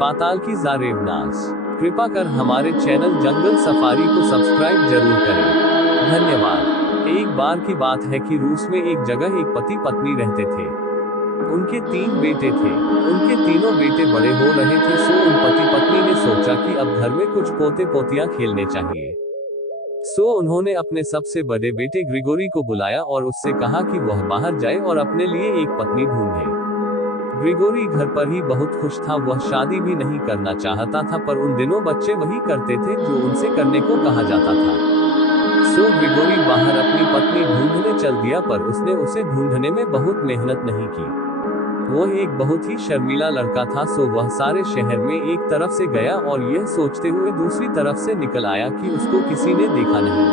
पाताल की जारेवनास। कृपा कर हमारे चैनल जंगल सफारी को सब्सक्राइब जरूर करें। धन्यवाद। एक बार की बात है कि रूस में एक जगह एक पति पत्नी रहते थे। उनके 3 बेटे थे। उनके तीनों बेटे बड़े हो रहे थे, सो उन पति पत्नी ने सोचा कि अब घर में कुछ पोते पोतियां खेलने चाहिए। सो उन्होंने अपने सबसे बड़े बेटे ग्रिगोरी को बुलाया और उससे कहा कि वह बाहर जाए और अपने लिए एक पत्नी ढूंढे। ग्रिगोरी घर पर ही बहुत खुश था। वह शादी भी नहीं करना चाहता था, पर उन दिनों बच्चे वही करते थे जो उनसे करने को कहा जाता था। सो ग्रिगोरी बाहर अपनी पत्नी ढूंढने चल दिया, पर उसने उसे ढूंढने में बहुत मेहनत नहीं की। वह एक बहुत ही शर्मीला लड़का था, सो वह सारे शहर में एक तरफ से गया और यह सोचते हुए दूसरी तरफ से निकल आया कि उसको किसी ने देखा नहीं।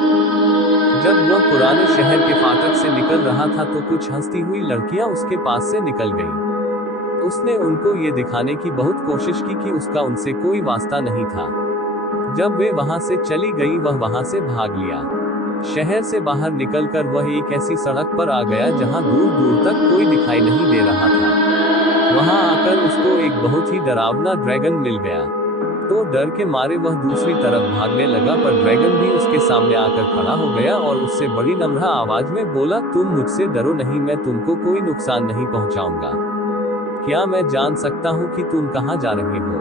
जब वह पुराने शहर के फाटक से निकल रहा था तो कुछ हंसती हुई लड़कियां उसके पास से निकल गईं। उसने उनको ये दिखाने की बहुत कोशिश की कि उसका उनसे कोई वास्ता नहीं था। जब वे वहां से चली गई, वह वहां से भाग लिया। शहर से बाहर निकलकर वह एक ऐसी सड़क पर आ गया जहां दूर दूर तक कोई दिखाई नहीं दे रहा था। वहां आकर उसको एक बहुत ही डरावना ड्रैगन मिल गया। तो डर के मारे वह दूसरी तरफ भागने लगा, पर ड्रैगन भी उसके सामने आकर खड़ा हो गया और उससे बड़ी नम्र आवाज में बोला, तुम मुझसे डरो नहीं, मैं तुमको कोई नुकसान नहीं पहुंचाऊंगा। क्या मैं जान सकता हूँ कि तुम कहाँ जा रहे हो?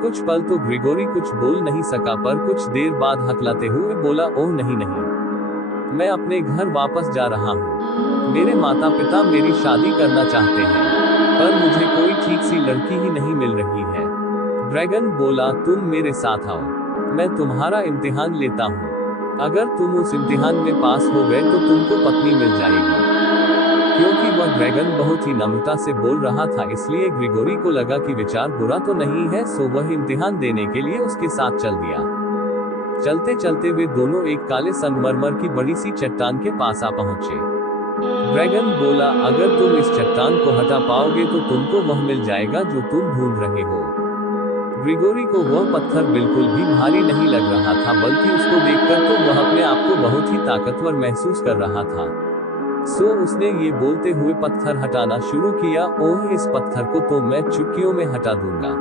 कुछ पल तो ग्रिगोरी कुछ बोल नहीं सका, पर कुछ देर बाद हकलाते हुए बोला, ओह नहीं नहीं, मैं अपने घर वापस जा रहा हूँ। मेरे माता पिता मेरी शादी करना चाहते हैं, पर मुझे कोई ठीक सी लड़की ही नहीं मिल रही है। ड्रैगन बोला, तुम मेरे साथ आओ, मैं तुम्हारा इम्तिहान लेता हूँ। अगर तुम उस इम्तिहान में पास हो गए तो तुमको पत्नी मिल जाएगी। क्योंकि वह ड्रैगन बहुत ही नम्रता से बोल रहा था, इसलिए ग्रिगोरी को लगा कि विचार बुरा तो नहीं है, सो वह इम्तिहान देने के लिए उसके साथ चल दिया। चलते चलते वे दोनों एक काले संगमरमर की बड़ी सी चट्टान के पास आ पहुंचे। ड्रैगन बोला, अगर तुम इस चट्टान को हटा पाओगे तो तुमको वह मिल जाएगा जो तुम ढूंढ रहे हो। ग्रिगोरी को वह पत्थर बिल्कुल भी भारी नहीं लग रहा था, बल्कि उसको देखकर तो वह अपने आप को बहुत ही ताकतवर महसूस कर रहा था। सो उसने ये बोलते हुए पत्थर हटाना शुरू किया, ओह इस पत्थर को तो मैं चुटकियों में हटा दूंगा।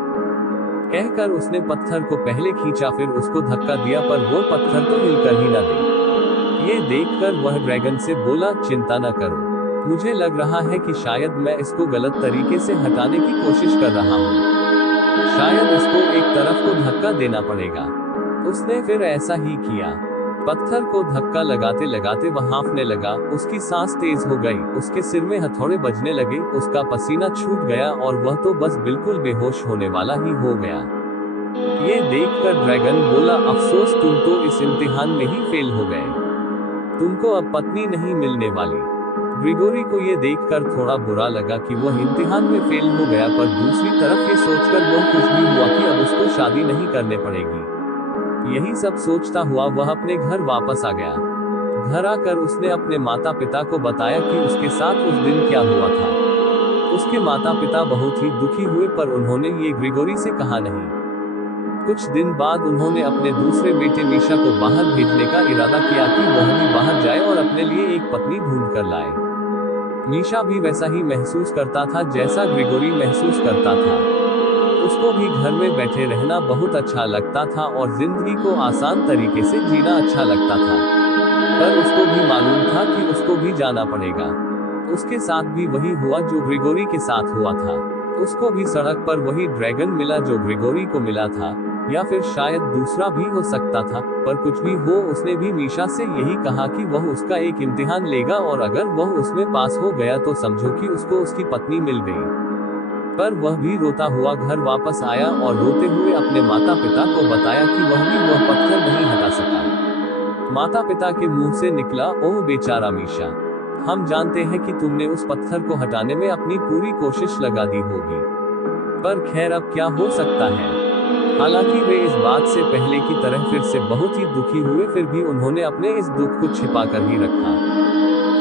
कहकर उसने पत्थर को पहले खींचा, फिर उसको धक्का दिया, पर वो पत्थर तो हिलकर ही न दे। ये देखकर वह ड्रैगन से बोला, चिंता न करो, मुझे लग रहा है कि शायद मैं इसको गलत तरीके से हटाने की कोशिश कर रहा हूँ। शायद इसको एक तरफ को धक्का देना पड़ेगा। उसने फिर ऐसा ही किया। पत्थर को धक्का लगाते लगाते वह हाँफने लगा, उसकी सांस तेज हो गई, उसके सिर में हथौड़े बजने लगे, उसका पसीना छूट गया और वह तो बस बिल्कुल बेहोश होने वाला ही हो गया। ये देखकर ड्रैगन बोला, अफसोस, तुम तो इस इम्तिहान में ही फेल हो गए, तुमको अब पत्नी नहीं मिलने वाली। ग्रिगोरी को ये देखकर थोड़ा बुरा लगा कि वह इम्तिहान में फेल हो गया, पर दूसरी तरफ ये सोचकर वह खुश भी हुआ कि अब उसको शादी नहीं करने पड़ेगी। यही सब सोचता हुआ वह अपने घर वापस आ गया। घर आकर उसने अपने माता पिता को बताया कि उसके साथ उस दिन क्या हुआ था। उसके माता पिता बहुत ही दुखी हुए, पर उन्होंने ये ग्रिगोरी से कहा नहीं। कुछ दिन बाद उन्होंने अपने दूसरे बेटे मीशा को बाहर भेजने का इरादा किया कि वह भी बाहर जाए और अपने लिए एक पत्नी ढूंढ कर लाए। मीशा भी वैसा ही महसूस करता था जैसा ग्रिगोरी महसूस करता था। उसको भी घर में बैठे रहना बहुत अच्छा लगता था और जिंदगी को आसान तरीके से जीना अच्छा लगता था, पर उसको भी मालूम था कि उसको भी जाना पड़ेगा। उसके साथ भी वही हुआ जो ग्रिगोरी के साथ हुआ था। उसको भी सड़क पर वही ड्रैगन मिला जो ग्रिगोरी को मिला था, या फिर शायद दूसरा भी हो सकता था। पर कुछ भी हो, उसने भी मीशा से यही कहा कि वह उसका एक इम्तिहान लेगा और अगर वह उसमें पास हो गया तो समझो कि उसको उसकी पत्नी मिल गई। पर वह भी रोता हुआ घर वापस आया और रोते हुए अपने माता पिता को बताया कि वह भी वह पत्थर नहीं हटा सका। माता पिता के मुंह से निकला, ओह बेचारा मीशा, हम जानते हैं कि तुमने उस पत्थर को हटाने में अपनी पूरी कोशिश लगा दी होगी, पर खैर अब क्या हो सकता है। हालांकि वे इस बात से पहले की तरह फिर से बहुत ही दुखी हुए, फिर भी उन्होंने अपने इस दुख को छिपा कर ही रखा।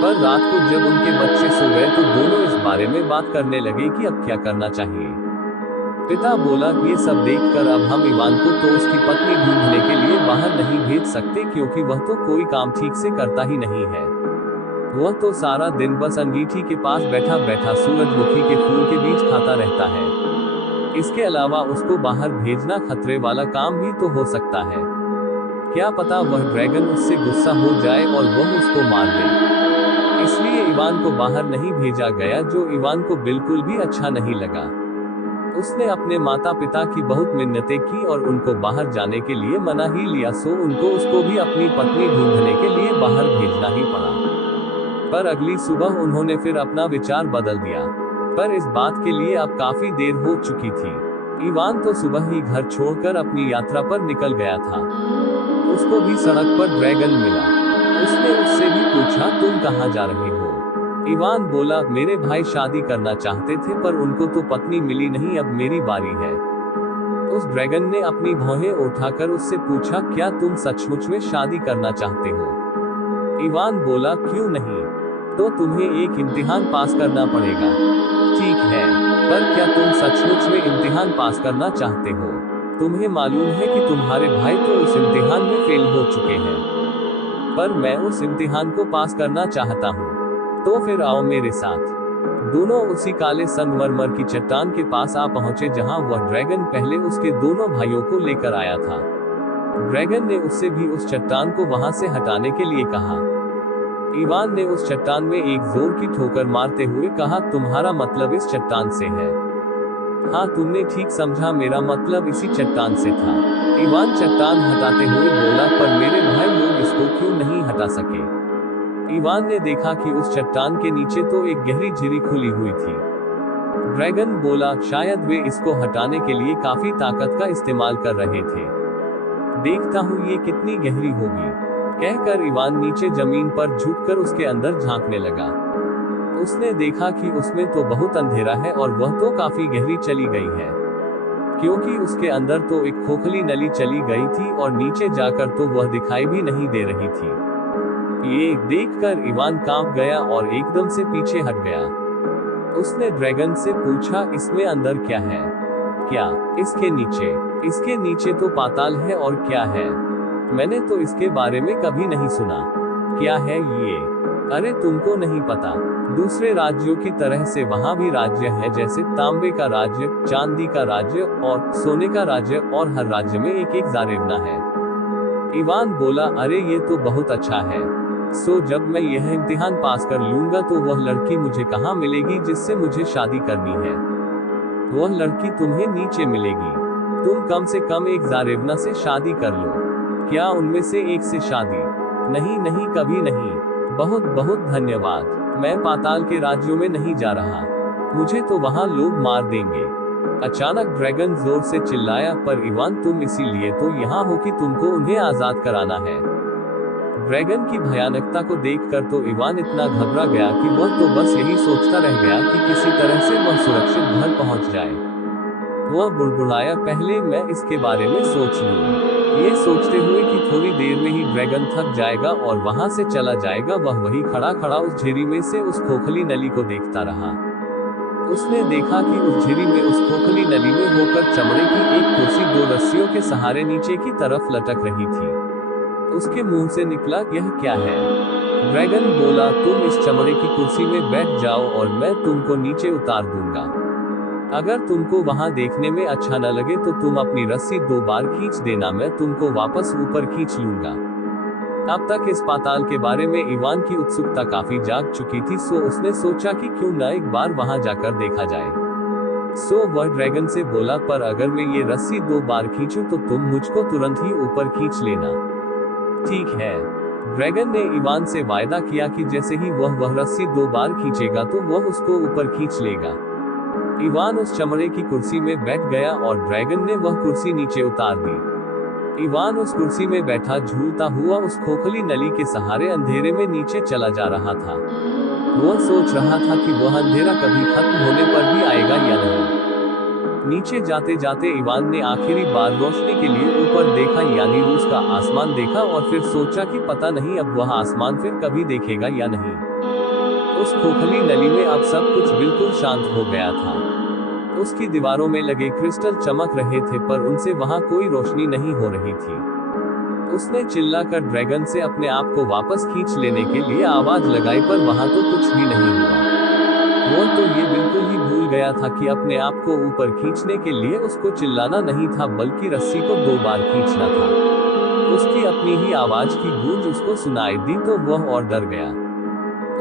पर रात को जब उनके बच्चे सो गए तो दोनों इस बारे में बात करने लगे कि अब क्या करना चाहिए। पिता बोला, ये सब देखकर अब हम इवान को तो उसकी पत्नी ढूंढने के लिए बाहर नहीं भेज सकते, क्योंकि वह तो कोई काम ठीक से करता ही नहीं है। वह तो सारा दिन बस अंगीठी के पास बैठा बैठा सूरजमुखी के फूल के बीज खाता रहता है। इसके अलावा उसको बाहर भेजना खतरे वाला काम भी तो हो सकता है। क्या पता वह ड्रैगन उससे गुस्सा हो जाए और वह उसको मार दे। इसलिए इवान को बाहर नहीं भेजा गया, जो इवान को बिल्कुल भी अच्छा नहीं लगा। उसने अपने माता पिता की बहुत मिन्नतें की और उनको बाहर जाने के लिए मना ही लिया, सो उनको उसको भी अपनी पत्नी ढूंढने के लिए बाहर भेजना ही पड़ा। पर अगली सुबह उन्होंने फिर अपना विचार बदल दिया। पर इस बात के लिए अब काफी देर हो चुकी थी। इवान तो सुबह ही घर छोड़कर अपनी यात्रा पर निकल गया था। उसको भी सड़क पर ड्रैगन मिला। उसने उससे भी पूछा, तुम कहाँ जा रहे हो? इवान बोला, मेरे भाई शादी करना चाहते थे पर उनको तो पत्नी मिली नहीं, अब मेरी बारी है। उस ड्रैगन ने अपनी भौहें उठाकर उससे पूछा, क्या तुम सचमुच में शादी करना चाहते हो? इवान बोला, क्यों नहीं, तो तुम्हें एक इम्तिहान पास करना पड़ेगा। ठीक है, पर क्या तुम सचमुच में इम्तिहान पास करना चाहते हो? तुम्हें मालूम है कि तुम्हारे भाई तो उस इम्तिहान में फेल हो चुके हैं, पर मैं उस इम्तिहान को पास करना चाहता हूँ। तो फिर आओ मेरे साथ। दोनों उसी काले संगमरमर की चट्टान के पास आ पहुंचे जहां वह ड्रैगन पहले उसके दोनों भाइयों को लेकर आया था। ड्रैगन ने उससे भी उस चट्टान को वहां से हटाने के लिए कहा। इवान ने उस चट्टान में एक जोर की ठोकर मारते हुए कहा, तुम्हारा मतलब इस चट्टान से है? हाँ, तुमने ठीक समझा, मेरा मतलब इसी चट्टान से था। इवान चट्टान हटाते हुए बोला, पर मेरे भाई लोग इसको क्यों नहीं हटा सके? इवान ने देखा कि उस चट्टान के नीचे तो एक गहरी झिरी खुली हुई थी। ड्रैगन बोला, शायद वे इसको हटाने के लिए काफी ताकत का इस्तेमाल कर रहे थे। देखता हूँ ये कितनी गहरी होगी। कहकर इवान नीचे जमीन पर झुककर उसके अंदर झांकने लगा। उसने देखा कि उसमें तो बहुत अंधेरा है और वह तो काफी गहरी चली गई है, क्योंकि उसके अंदर तो एक खोखली नली चली गई थी और नीचे जाकर तो वह दिखाई भी नहीं दे रही थी। ये देखकर इवान कांप गया और एकदम से पीछे हट गया। उसने ड्रैगन से पूछा, इसमें अंदर क्या है? क्या इसके नीचे? इसके नीचे तो पाताल है, और क्या है? मैंने तो इसके बारे में कभी नहीं सुना। क्या है ये? अरे तुमको नहीं पता? दूसरे राज्यों की तरह से वहाँ भी राज्य है, जैसे तांबे का राज्य, चांदी का राज्य और सोने का राज्य, और हर राज्य में एक एक ज़ारेवना है। इवान बोला, अरे ये तो बहुत अच्छा है। सो जब मैं यह इम्तिहान पास कर लूंगा तो वह लड़की मुझे कहाँ मिलेगी जिससे मुझे शादी करनी है? वह लड़की तुम्हें नीचे मिलेगी। तुम कम से कम एक ज़ारेवना से शादी कर लो। क्या उनमें से एक से शादी? नहीं नहीं, कभी नहीं। बहुत बहुत धन्यवाद। मैं पाताल के राज्यों में नहीं जा रहा, मुझे तो वहाँ लोग मार देंगे। अचानक ड्रैगन जोर से चिल्लाया, पर इवान तुम इसीलिए तो यहाँ हो कि तुमको उन्हें आजाद कराना है। ड्रैगन की भयानकता को देखकर तो इवान इतना घबरा गया कि वह तो बस यही सोचता रह गया कि किसी तरह से वह सुरक्षित घर पहुंच जाए। वह बुड़बुड़ाया, पहले मैं इसके बारे में सोच लूं। ये सोचते हुए कि थोड़ी देर में ही ड्रैगन थक जाएगा और वहां से चला जाएगा, वह वही खड़ा खड़ा उस झिरी में से उस खोखली नली को देखता रहा। उसने देखा कि उस झिरी में उस खोखली नली में होकर चमड़े की एक कुर्सी दो रस्सियों के सहारे नीचे की तरफ लटक रही थी। उसके मुंह से निकला, यह क्या है? ड्रैगन बोला, तुम इस चमड़े की कुर्सी में बैठ जाओ और मैं तुमको नीचे उतार दूंगा। अगर तुमको वहां देखने में अच्छा न लगे तो तुम अपनी रस्सी 2 बार खींच देना, मैं तुमको वापस ऊपर खींच लूंगा। अब तक इस पाताल के बारे में इवान की उत्सुकता काफी जाग चुकी थी, सो उसने सोचा कि क्यों न एक बार वहां जाकर देखा जाए। सो वह ड्रैगन से बोला, पर अगर मैं ये रस्सी 2 बार खींचूं तो तुम मुझको तुरंत ही ऊपर खींच लेना। ठीक है। ड्रैगन ने इवान से वायदा किया कि जैसे ही वह रस्सी 2 बार खींचेगा तो वह उसको ऊपर खींच लेगा। इवान उस चमड़े की कुर्सी में बैठ गया और ड्रैगन ने वह कुर्सी नीचे उतार दी। इवान उस कुर्सी में बैठा झूलता हुआ उस खोखली नली के सहारे अंधेरे में नीचे चला जा रहा था। वह सोच रहा था कि वह अंधेरा कभी खत्म होने पर भी आएगा या नहीं। नीचे जाते जाते इवान ने आखिरी बार रोशनी के लिए ऊपर देखा, यानी रूस का आसमान देखा, और फिर सोचा कि पता नहीं अब वह आसमान फिर कभी देखेगा या नहीं। उस खोखली नली में अब सब कुछ बिल्कुल शांत हो गया था। उसकी दीवारों में लगे क्रिस्टल चमक रहे थे, पर उनसे वहां कोई रोशनी नहीं हो रही थी। उसने चिल्लाकर ड्रैगन से अपने आप को वापस खींच लेने के लिए आवाज लगाई, पर वहां तो कुछ भी नहीं हुआ। वो तो ये बिल्कुल ही भूल गया था कि अपने आप को ऊपर खींचने के लिए उसको चिल्लाना नहीं था बल्कि रस्सी को 2 बार खींचना था। उसकी अपनी ही आवाज की गूंज उसको सुनाई दी तो वह और डर गया।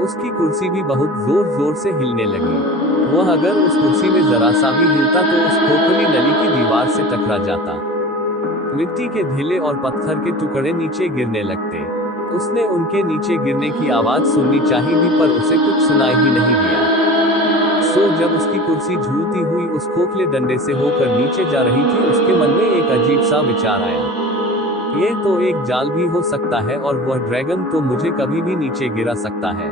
उसकी कुर्सी भी बहुत जोर जोर से हिलने लगी। वह अगर उस कुर्सी में जरा सा भी हिलता तो उस खोखली नली की दीवार से टकरा जाता। मिट्टी के ढेले और पत्थर के टुकड़े नीचे गिरने लगते। उसने उनके नीचे गिरने की आवाज सुननी चाहिए भी पर उसे कुछ सुनाई ही नहीं दिया। जब उसकी कुर्सी झूलती हुई उस खोखले डंडे से होकर नीचे जा रही थी उसके मन में एक अजीब सा विचार आया। ये तो एक जाल भी हो सकता है और वह ड्रैगन तो मुझे कभी भी नीचे गिरा सकता है।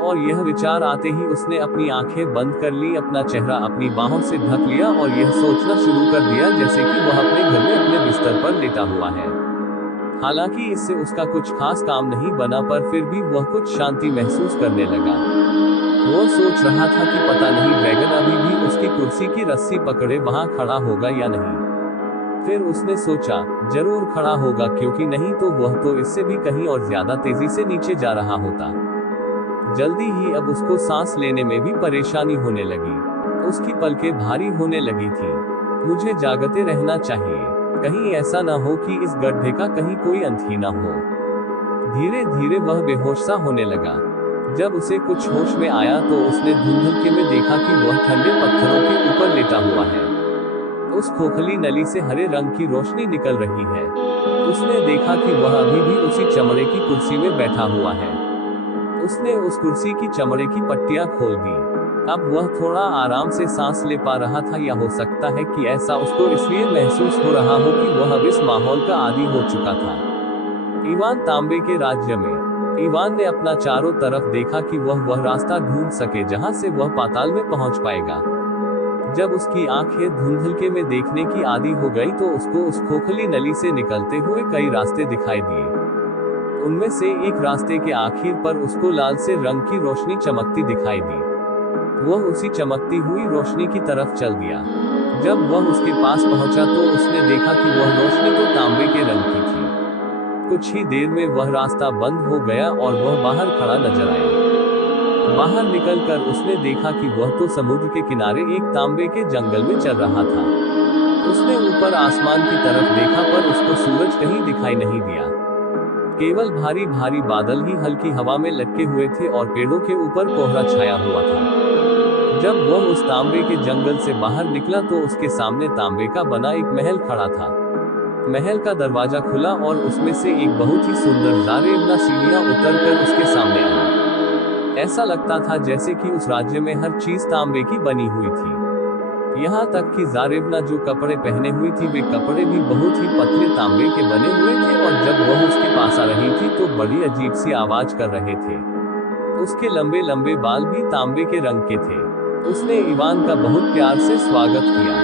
और यह विचार आते ही उसने अपनी आंखें बंद कर ली, अपना चेहरा अपनी बाहों से ढक लिया और यह सोचना शुरू कर दिया जैसे कि वह अपने घर में अपने बिस्तर पर लेटा हुआ है। हालांकि इससे उसका कुछ खास काम नहीं बना पर फिर भी वह कुछ शांति महसूस करने लगा। वो सोच रहा था कि पता नहीं ड्रैगन अभी भी उसकी कुर्सी की रस्सी पकड़े वहां खड़ा होगा या नहीं। फिर उसने सोचा जरूर खड़ा होगा, क्योंकि नहीं तो वह तो इससे भी कहीं और ज्यादा तेजी से नीचे जा रहा होता। जल्दी ही अब उसको सांस लेने में भी परेशानी होने लगी। उसकी पलकें भारी होने लगी थी। मुझे जागते रहना चाहिए, कहीं ऐसा ना हो कि इस गड्ढे का कहीं कोई अंत ही ना हो। धीरे धीरे वह बेहोश सा होने लगा। जब उसे कुछ होश में आया तो उसने धुंधलके में देखा कि वह ठंडे पत्थरों के ऊपर लेटा हुआ है। उस खोखली नली से हरे रंग की रोशनी निकल रही है। उसने देखा कि वह अभी भी उसी चमड़े की कुर्सी में बैठा हुआ है। उसने उस कुर्सी की चमड़े की पट्टियां खोल दी। अब वह थोड़ा आराम से सांस ले पा रहा था, या हो सकता है कि ऐसा उसको इसलिए महसूस हो रहा हो कि वह अब इस माहौल का आदी हो चुका था। इवान तांबे के राज्य में इवान ने अपना चारों तरफ देखा कि वह रास्ता ढूंढ सके जहां से वह पाताल में पहुंच पाएगा। जब उसकी आंखें धुंधलके में देखने की आदी हो गई तो उसको उस खोखली नली से निकलते हुए कई रास्ते दिखाई दिए। उनमें से एक रास्ते के आखिर पर उसको लाल से रंग की रोशनी चमकती दिखाई दी। वह उसी चमकती हुई रोशनी की तरफ चल दिया। जब वह उसके पास पहुंचा तो उसने देखा कि वह रोशनी तो तांबे के रंग की थी। कुछ ही देर में वह रास्ता बंद हो गया और वह बाहर खड़ा नजर आया। बाहर निकलकर उसने देखा कि वह तो समुद्र के किनारे एक तांबे के जंगल में चल रहा था। उसने ऊपर आसमान की तरफ देखा पर उसको सूरज कहीं दिखाई नहीं दिया। केवल भारी भारी बादल ही हल्की हवा में लटके हुए थे और पेड़ों के ऊपर कोहरा छाया हुआ था। जब वह उस तांबे के जंगल से बाहर निकला तो उसके सामने तांबे का बना एक महल खड़ा था। महल का दरवाजा खुला और उसमें से एक बहुत ही सुंदर जारेबना सीढ़ियां उतरकर उसके सामने आई। ऐसा लगता था जैसे कि उस राज्य में हर चीज तांबे की बनी हुई थी। यहाँ तक कि जारेबना जो कपड़े पहने हुई थी वे कपड़े भी बहुत ही पतले तांबे के बने हुए थे और जब वह उसके पास आ रही थी तो बड़ी अजीब सी आवाज कर रहे थे। उसके लंबे लंबे बाल भी तांबे के रंग के थे। उसने इवान का बहुत प्यार से स्वागत किया।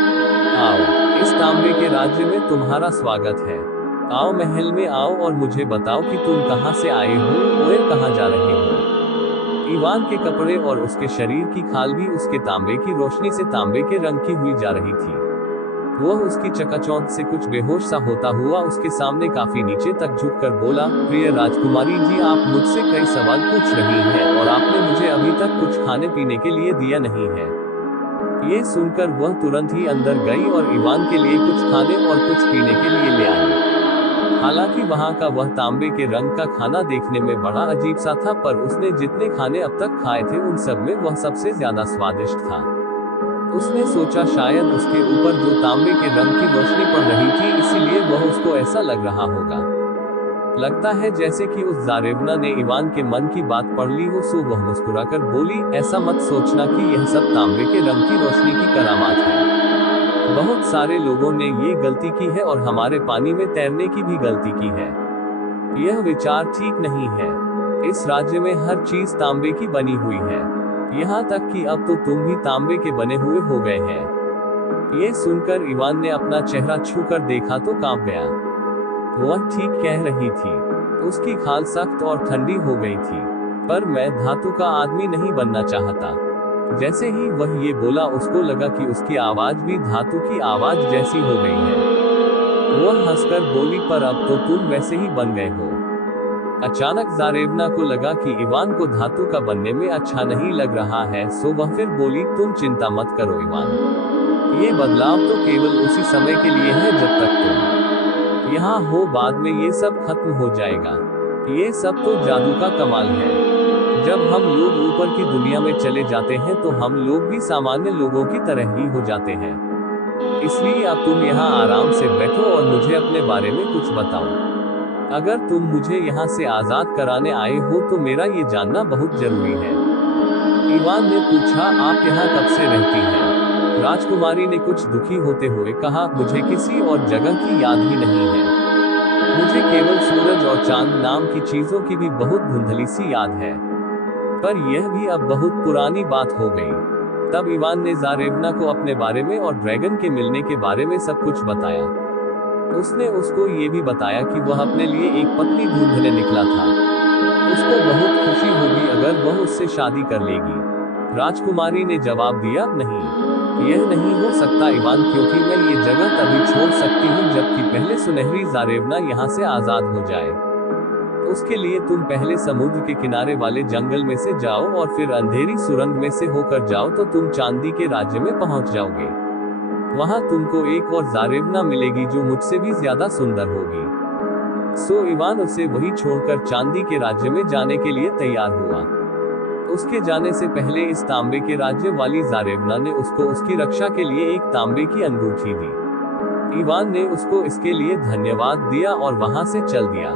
आओ, इस तांबे के राज्य में तुम्हारा स्वागत है। आओ महल में आओ और मुझे बताओ कि तुम कहाँ से आए हो और कहाँ जा रहे हो। इवान के कपड़े और उसके शरीर की खाल भी उसके तांबे की रोशनी से तांबे के रंग की हुई जा रही थी। वह उसकी चकाचौंध से कुछ बेहोश सा होता हुआ उसके सामने काफी नीचे तक झुककर बोला, प्रिय राजकुमारी जी, आप मुझसे कई सवाल पूछ रही हैं और आपने मुझे अभी तक कुछ खाने पीने के लिए दिया नहीं है। ये सुनकर वह तुरंत ही अंदर गई और इवान के लिए कुछ खाने और कुछ पीने के लिए ले आई। हालांकि वहां का वह तांबे के रंग का खाना देखने में बड़ा अजीब सा था, पर उसने जितने खाने अब तक खाए थे उन सब में वह सबसे ज्यादा स्वादिष्ट था। उसने सोचा शायद उसके ऊपर जो तांबे के रंग की रोशनी पड़ रही थी इसीलिए वह उसको ऐसा लग रहा होगा। लगता है जैसे कि उस जारेबना ने इवान के मन की बात पढ़ ली हो, सो वह मुस्कुराकर बोली, ऐसा मत सोचना कि यह सब तांबे के रंग की रोशनी की करामात है। बहुत सारे लोगों ने ये गलती की है और हमारे पानी में तैरने की भी गलती की है। यह विचार ठीक नहीं है। इस राज्य में हर चीज तांबे की बनी हुई है, यहाँ तक कि अब तो तुम भी तांबे के बने हुए हो गए हैं। ये सुनकर इवान ने अपना चेहरा छूकर देखा तो कांप गया। वह ठीक कह रही थी। उसकी खाल सख्त और ठंडी हो गई थी। पर मैं धातु का आदमी नहीं बनना चाहता। जैसे ही वह ये बोला उसको लगा कि उसकी आवाज भी धातु की आवाज जैसी हो गई है। वह हंसकर बोली, पर अब तो तुम वैसे ही बन गए हो। अचानक जारेवना को लगा कि इवान को धातु का बनने में अच्छा नहीं लग रहा है, सो वह फिर बोली, तुम चिंता मत करो इवान, ये बदलाव तो केवल उसी समय के लिए है जब तक तुम यहाँ हो, बाद में ये सब खत्म हो जाएगा। ये सब तो जादू का कमाल है। जब हम लोग ऊपर की दुनिया में चले जाते हैं तो हम लोग भी सामान्य लोगों की तरह ही हो जाते हैं। इसलिए अब तुम यहाँ आराम से बैठो और मुझे अपने बारे में कुछ बताओ। अगर तुम मुझे यहाँ से आजाद कराने आए हो तो मेरा ये जानना बहुत जरूरी है। इवान ने पूछा, आप यहाँ कब से रहती हैं? राजकुमारी ने कुछ दुखी होते हुए कहा, मुझे किसी और जगह की याद ही नहीं है। मुझे केवल सूरज और चांद नाम की चीजों की भी बहुत धुंधली सी याद है, पर यह भी अब बहुत पुरानी बात हो गई। तब इवान ने जारेवना को अपने बारे में और ड्रैगन के मिलने के बारे में सब कुछ बताया। उसने उसको ये भी बताया कि वह अपने लिए एक पत्नी ढूंढने निकला था। उसको बहुत खुशी होगी अगर वह उससे शादी कर लेगी। राजकुमारी ने जवाब दिया, नहीं, यह नहीं हो सकता इवान, क्योंकि मैं ये जगह तभी छोड़ सकती हूँ जबकि पहले सुनहरी जारेवना यहाँ से आजाद हो जाए। उसके लिए तुम पहले समुद्र के किनारे वाले जंगल में से जाओ और फिर अंधेरी सुरंग में से होकर जाओ तो तुम चांदी के राज्य में पहुंच जाओगे। वहां तुमको एक और जारेवना मिलेगी जो मुझसे भी ज्यादा सुंदर होगी। सो इवान उसे वही छोड़कर चांदी के राज्य में जाने के लिए तैयार हुआ। उसके जाने से पहले इस तांबे के राज्य वाली जारेवना ने उसको उसकी रक्षा के लिए एक तांबे की अंगूठी दी। इवान ने उसको इसके लिए धन्यवाद दिया और वहां से चल दिया।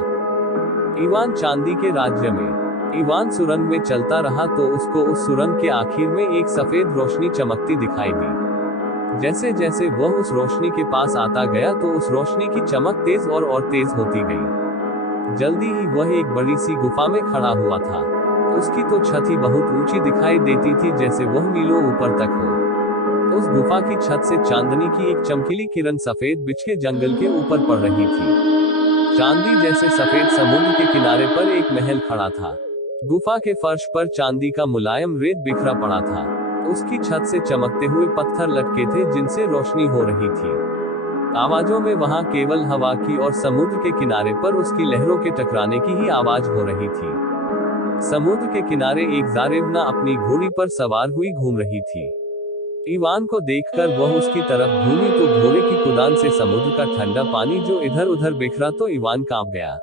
इवान चांदी के राज्य में। इवान सुरंग में चलता रहा तो उसको उस सुरंग के आखिर में एक सफेद रोशनी चमकती दिखाई दी। जैसे जैसे वह उस रोशनी के पास आता गया तो उस रोशनी की चमक तेज और तेज होती गई। जल्दी ही वह एक बड़ी सी गुफा में खड़ा हुआ था। उसकी तो छत ही बहुत ऊंची दिखाई देती थी, जैसे वह मीलों ऊपर तक हो। उस गुफा की छत से चांदनी की एक चमकीली किरण सफेद बिछके जंगल के ऊपर पड़ रही थी। चांदी जैसे सफेद समुद्र के किनारे पर एक महल खड़ा था। गुफा के फर्श पर चांदी का मुलायम रेत बिखरा पड़ा था। उसकी छत से चमकते हुए पत्थर लटके थे जिनसे रोशनी हो रही थी। आवाजों में वहां केवल हवा की और समुद्र के किनारे पर उसकी लहरों के टकराने की ही आवाज हो रही थी। समुद्र के किनारे एक जारेवना अपनी घोड़ी पर सवार हुई घूम रही थी। इवान को देखकर वह उसकी तरफ घूमी तो घोड़े की कुदान से समुद्र का ठंडा पानी जो इधर उधर बिखरा तो इवान कांप गया।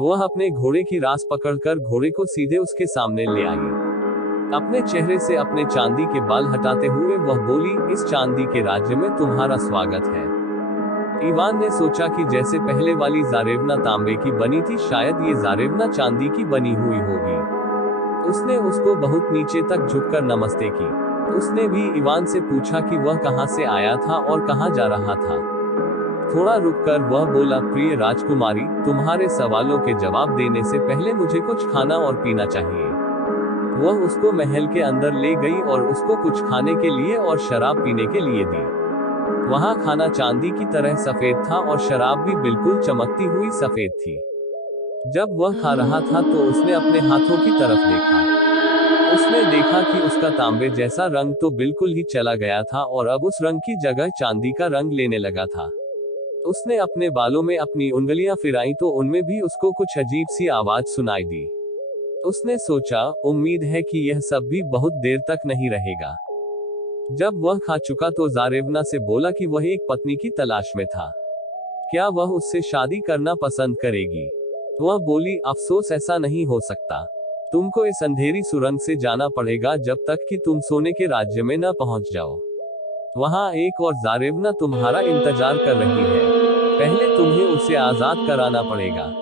वह अपने घोड़े की रास पकड़कर घोड़े को सीधे उसके सामने ले आई। अपने चेहरे से अपने चांदी के बाल हटाते हुए वह बोली, इस चांदी के राज्य में तुम्हारा स्वागत है। इवान ने सोचा कि जैसे पहले वाली जारेवना तांबे की बनी थी, शायद ये जारेवना चांदी की बनी हुई होगी। उसने उसको बहुत नीचे तक झुककर नमस्ते की। उसने भी इवान से पूछा कि वह कहाँ से आया था और कहाँ जा रहा था। थोड़ा रुककर वह बोला, प्रिय राजकुमारी, तुम्हारे सवालों के जवाब देने से पहले मुझे कुछ खाना और पीना चाहिए। वह उसको महल के अंदर ले गई और उसको कुछ खाने के लिए और शराब पीने के लिए दी। वहां खाना चांदी की तरह सफेद था और शराब भी बिल्कुल चमकती हुई सफेद थी। जब वह खा रहा था तो उसने अपने हाथों की तरफ देखा। उसने देखा कि उसका तांबे जैसा रंग तो बिल्कुल ही चला गया था और अब उस रंग की जगह चांदी का रंग लेने लगा था। उसने अपने बालों में अपनी उंगलियां फिराई तो उनमें भी उसको कुछ अजीब सी आवाज सुनाई दी। उसने सोचा, उम्मीद है कि यह सब भी बहुत देर तक नहीं रहेगा। जब वह खा चुका तो जारेवना से बोला कि वह एक पत्नी की तलाश में था। क्या वह उससे शादी करना पसंद करेगी? वह बोली, अफसोस ऐसा नहीं हो सकता। तुमको इस अंधेरी सुरंग से जाना पड़ेगा जब तक कि तुम सोने के राज्य में न पहुंच जाओ। वहां एक और जारेवना तुम्हारा इंतजार कर रही है। पहले तुम्हें उसे आजाद कराना पड़ेगा।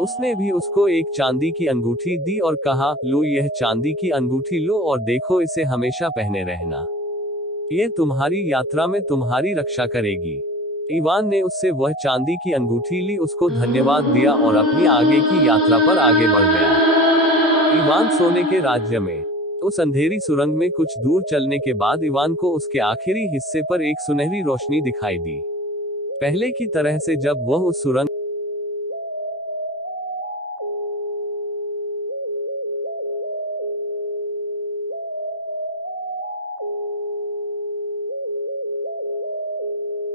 उसने भी उसको एक चांदी की अंगूठी दी और कहा, लो यह चांदी की अंगूठी लो और देखो, इसे हमेशा पहने रहना। ये तुम्हारी यात्रा में तुम्हारी रक्षा करेगी। इवान ने उससे वह चांदी की अंगूठी ली, उसको धन्यवाद दिया और अपनी आगे की यात्रा पर आगे बढ़ गया। इवान सोने के राज्य में। उस अंधेरी सुरंग में कुछ दूर चलने के बाद इवान को उसके आखिरी हिस्से पर एक सुनहरी रोशनी दिखाई दी। पहले की तरह से जब वह उस सुरंग